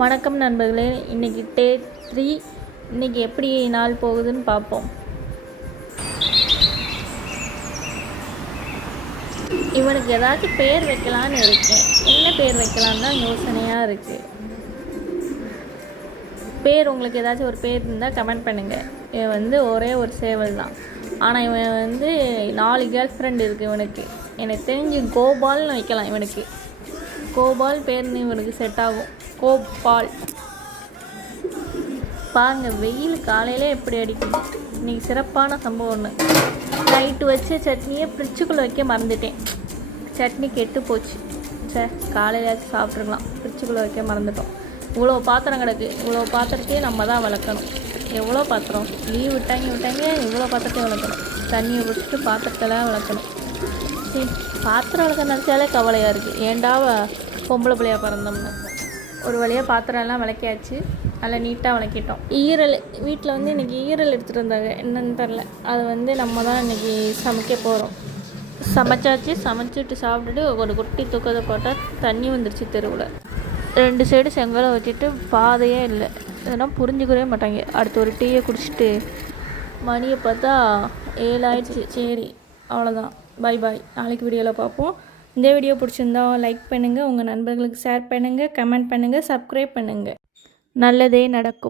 வணக்கம் நண்பர்களே, இன்றைக்கி டே 3. இன்றைக்கி எப்படி நாள் போகுதுன்னு பார்ப்போம். இவனுக்கு ஏதாச்சும் பேர் வைக்கலான்னு இருக்கேன். என்ன பேர் வைக்கலான்னு தான் யோசனையாக இருக்குது. பேர் உங்களுக்கு ஏதாச்சும் ஒரு பேர் இருந்தால் கமெண்ட் பண்ணுங்கள். இவன் ஒரே ஒரு சேவல் தான். ஆனால் இவன் 4 கேர்ள் ஃப்ரெண்ட் இருக்குது இவனுக்கு. எனக்கு தெரிஞ்சு கோபால்னு வைக்கலாம். இவனுக்கு கோபால் பேர்னு இவனுக்கு செட் ஆகும். கோபால். பாருங்க, வெயில் காலையில் எப்படி அடிக்குது. இன்றைக்கி சிறப்பான சம்பவம் ஒன்று. நைட்டு வச்ச சட்னியை ஃப்ரிட்ஜுக்குள்ளே வைக்க மறந்துட்டேன். சட்னி கெட்டு போச்சு. சார், காலையிலாச்சும் சாப்பிட்ருக்கலாம். ஃப்ரிட்ஜுக்குள்ளே வைக்க மறந்துட்டோம். இவ்வளோ பாத்திரம் கிடக்கு. இவ்வளோ பாத்திரத்தையே நம்ம தான் வளர்க்கணும். எவ்வளோ பாத்திரம் லீவ் விட்டாங்க இவ்வளோ பாத்திரத்தையும் வளர்க்கணும். தண்ணியை பிடிச்சிட்டு பாத்திரத்தெல்லாம் வளர்க்கணும். சரி, பாத்திரம் வளர்க்க நினச்சாலே கவலையாக இருக்குது. ஏண்டா பொம்பளை பிள்ளையாக பிறந்தோம்னு. ஒரு வழியாக பாத்திரம் எல்லாம் விளக்கியாச்சு. நல்லா நீட்டாக விளக்கிட்டோம். ஈரல் வீட்டில் இன்றைக்கி ஈரல் எடுத்துகிட்டு வந்தாங்க. என்னன்னு தெரில. அது நம்ம தான் இன்றைக்கி சமைக்க போகிறோம். சமைச்சாச்சு. சமைச்சிட்டு சாப்பிட்டுட்டு ஒரு குட்டி தூக்கத்தை போட்டால் தண்ணி வந்துடுச்சு தெருவில். 2 சைடு செங்கலை வச்சுட்டு பாதையே இல்லை. இதெல்லாம் புரிஞ்சுக்கவே மாட்டாங்க. அடுத்து ஒரு டீயை குடிச்சிட்டு மணியை பார்த்தா 7 ஆயிடுச்சு. சரி, அவ்வளோதான். பாய். நாளைக்கு வீடியோவில் பார்ப்போம். இந்த வீடியோ பிடிச்சிருந்தா லைக் பண்ணுங்கள், உங்கள் நண்பர்களுக்கு ஷேர் பண்ணுங்கள், கமெண்ட் பண்ணுங்கள், சப்ஸ்கிரைப் பண்ணுங்கள். நல்லதே நடக்கும்.